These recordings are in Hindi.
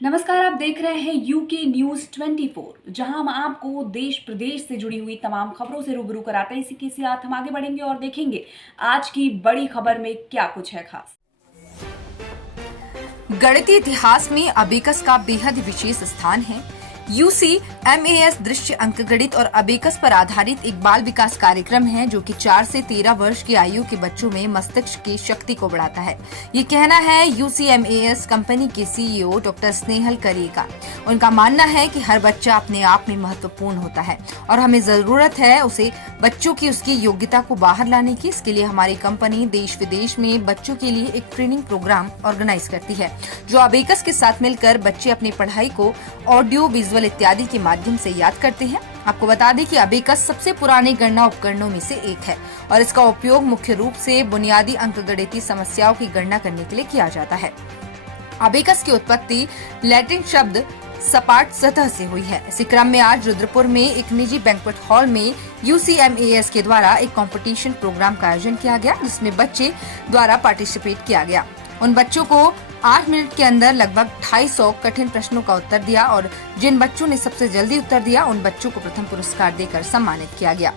नमस्कार, आप देख रहे हैं यूके न्यूज 24, जहां हम आपको देश प्रदेश से जुड़ी हुई तमाम खबरों से रूबरू कराते हैं। इसी के साथ हम आगे बढ़ेंगे और देखेंगे आज की बड़ी खबर में क्या कुछ है खास। गणितीय इतिहास में अबेकस का बेहद विशेष स्थान है। UCMAS दृश्य अंकगणित और अबेकस पर आधारित एक बाल विकास कार्यक्रम है जो कि 4 से 13 वर्ष की आयु के बच्चों में मस्तिष्क की शक्ति को बढ़ाता है। ये कहना है UCMAS कंपनी के CEO डॉक्टर स्नेहल करी का। उनका मानना है कि हर बच्चा अपने आप में महत्वपूर्ण होता है और हमें जरूरत है उसे बच्चों की उसकी योग्यता को बाहर लाने की। इसके लिए हमारी कंपनी देश विदेश में बच्चों के लिए एक ट्रेनिंग प्रोग्राम ऑर्गेनाइज करती है जो अबेकस के साथ मिलकर बच्चे अपनी पढ़ाई को ऑडियो विजुअल इत्यादि के माध्यम से याद करते हैं। आपको बता दें कि अबेकस सबसे पुराने गणना उपकरणों में से एक है और इसका उपयोग मुख्य रूप से बुनियादी अंकगणितीय समस्याओं की गणना करने के लिए किया जाता है। अबेकस की उत्पत्ति लैटिन शब्द सपाट सतह से हुई है। इसी क्रम में आज रुद्रपुर में एक निजी बैंक्वेट हॉल में UCMAS के द्वारा एक कंपटीशन प्रोग्राम का आयोजन किया गया जिसमें बच्चे द्वारा पार्टिसिपेट किया गया। उन बच्चों को 8 मिनट के अंदर लगभग 250 कठिन प्रश्नों का उत्तर दिया और जिन बच्चों ने सबसे जल्दी उत्तर दिया उन बच्चों को प्रथम पुरस्कार देकर सम्मानित किया गया।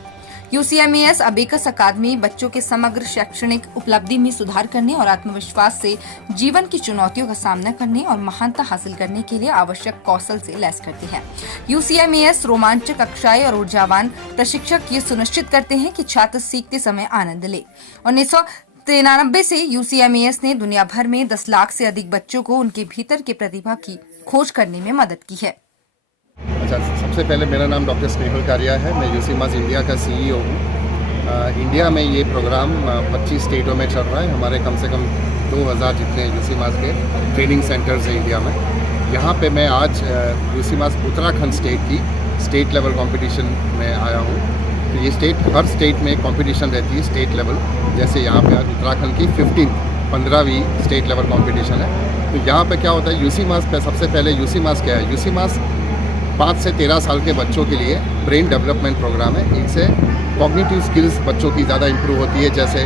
UCMAS अबेकस अकादमी बच्चों के समग्र शैक्षणिक उपलब्धि में सुधार करने और आत्मविश्वास से जीवन की चुनौतियों का सामना करने और महानता हासिल करने के लिए आवश्यक कौशल से लैस करती है। UCMAS रोमांचक, अक्षय और ऊर्जावान प्रशिक्षक ये सुनिश्चित करते हैं कि छात्र सीखते समय आनंद ले। 1993 से UCMAS ने दुनिया भर में 10 लाख से अधिक बच्चों को उनके भीतर के प्रतिभा की खोज करने में मदद की है। अच्छा, सबसे पहले मेरा नाम डॉक्टर स्नेहल कारिया है। मैं UCMAS इंडिया का CEO हूँ। इंडिया में ये प्रोग्राम 25 स्टेटों में चल रहा है। हमारे कम से कम 2000 जितने UCMAS के ट्रेनिंग सेंटर्स हैं इंडिया में। यहाँ पे मैं आज UCMAS उत्तराखंड स्टेट की स्टेट लेवल कंपटीशन में आया हूँ। तो ये हर स्टेट में कंपटीशन रहती है स्टेट लेवल। जैसे यहाँ पे आज उत्तराखंड की 15वीं स्टेट लेवल कंपटीशन है। तो यहाँ पे क्या होता है UCMAS पे सबसे पहले UCMAS क्या है? UCMAS 5 से 13 साल के बच्चों के लिए ब्रेन डेवलपमेंट प्रोग्राम है। इनसे कॉग्निटिव स्किल्स बच्चों की ज़्यादा इंप्रूव होती है, जैसे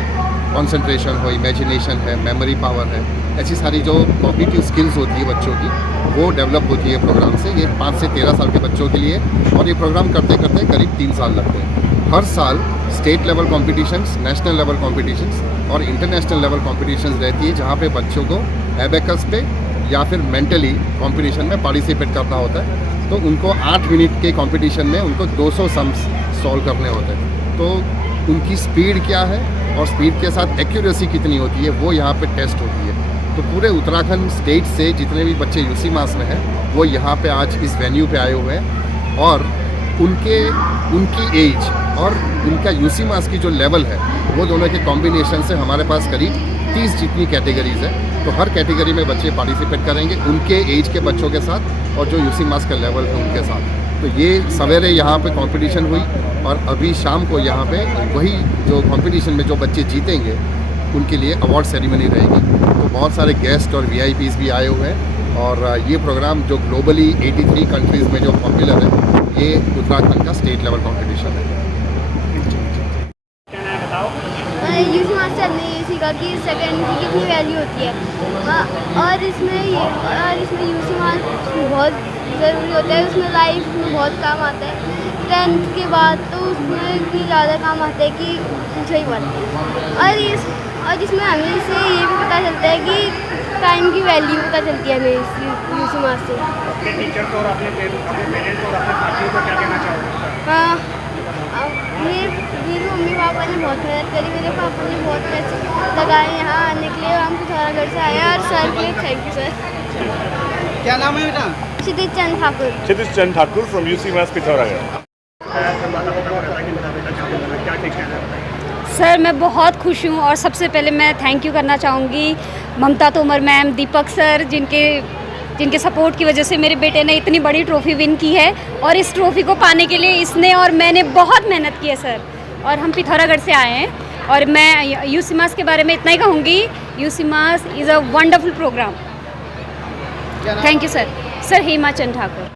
कंसंट्रेशन हो, इमेजिनेशन है, मेमोरी पावर है, ऐसी सारी जो कॉग्निटिव स्किल्स होती है बच्चों की वो डेवलप होती है प्रोग्राम से। ये 5 से 13 साल के बच्चों के लिए और ये प्रोग्राम करते करते करीब 3 साल लगते हैं। हर साल state level competitions, national level competitions और इंटरनेशनल लेवल कॉम्पिटिशन्स रहती है जहाँ पे बच्चों को एबेकस पे या फिर मेंटली कॉम्पिटिशन में पार्टिसिपेट करना होता है। तो उनको 8 मिनट के कंपटीशन में उनको 200 सम्स सॉल्व करने होते हैं। तो उनकी स्पीड क्या है और स्पीड के साथ एक्यूरेसी कितनी होती है वो यहाँ पे टेस्ट होती है। तो पूरे उत्तराखंड स्टेट से जितने भी बच्चे UCMAS में हैं वो यहाँ पे आज इस वेन्यू पे आए हुए हैं और उनकी एज और उनका UCMAS की जो लेवल है वो दोनों के कॉम्बिनेशन से हमारे पास करीब 30 जितनी कैटेगरीज है। तो हर कैटेगरी में बच्चे पार्टिसिपेट करेंगे उनके एज के बच्चों के साथ और जो UCMAS का लेवल है उनके साथ। तो ये सवेरे यहाँ पे कंपटीशन हुई और अभी शाम को यहाँ पे वही जो कंपटीशन में जो बच्चे जीतेंगे उनके लिए अवार्ड सेरेमनी रहेगी। तो बहुत सारे गेस्ट और VIPs भी आए हुए हैं और ये प्रोग्राम जो ग्लोबली 83 कंट्रीज़ में जो पॉपुलर है ये उत्तराखंड का स्टेट लेवल कंपटीशन है। UCMAS से हमने ये सीखा कि सेकेंड की कितनी वैल्यू होती है और इसमें UCMAS बहुत ज़रूरी होता है। उसमें लाइफ में बहुत काम आता है। 10th के बाद तो उसमें इतनी ज़्यादा काम आता है कि सही बात है। और इसमें हमें इससे ये भी पता चलता है कि टाइम की वैल्यू पता चलती है हमें इस UCMAS से। अपने टीचर्स और अपने पेरेंट्स और अपने साथियों को क्या कहना चाहोगे? हाँ, मेरे मम्मी पापा ने बहुत मेहनत करी। मेरे पापा ने बहुत पैसे लगाए यहाँ आने के लिए। हम पिथौरागढ़ से आए और सर के लिए थैंक यू सर। क्या नाम है बेटा? Kshitij Chand Thakur. Kshitij Chand Thakur from UCMAS Pithoragarh. Sir मैं बहुत खुश हूँ और सबसे पहले मैं थैंक यू करना चाहूँगी ममता तोमर मैम, दीपक सर जिनके सपोर्ट की वजह से मेरे बेटे ने इतनी बड़ी ट्रॉफ़ी विन की है और इस ट्रॉफ़ी को पाने के लिए इसने और मैंने बहुत मेहनत की है सर। और हम पिथौरागढ़ से आए हैं और मैं UCMAS के बारे में इतना ही कहूँगी, UCMAS is a wonderful programme. Thank you sir. Sir Hema Chand Thakur.